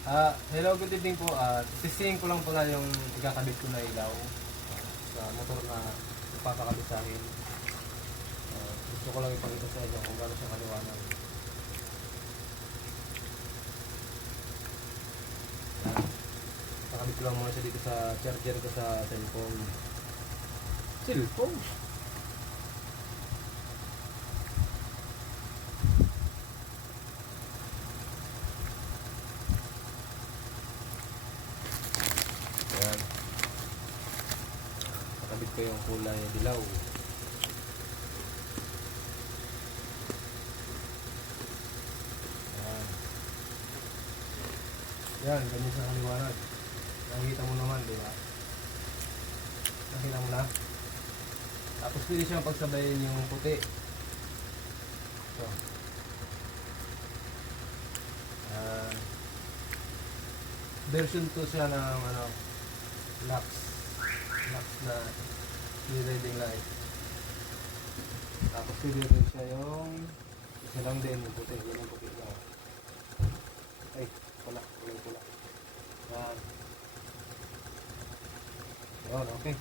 Hello, good evening po. Sisingin ko lang pala yung ikakabit ko na ilaw sa motor na ipapakabit sa akin. Gusto ko lang ipakita sa inyo kung gaano siya kaliwanag. Pakabit ko lang muna siya dito sa charger ko sa cellphone. Cellphone? Ayan. Pakabit ko yung kulay dilaw. Yan, ganyan sa kaliwanag. Nakikita mo naman, di ba? Nakita mo na. Tapos pwede siyang pagsabayin yung puti. So. Version 2 siya ng Lux na reading light. Tapos pwede rin siya yung isa lang din yung puti. Yan yung puti lang. Ay, pula. Yan. Yun, okay.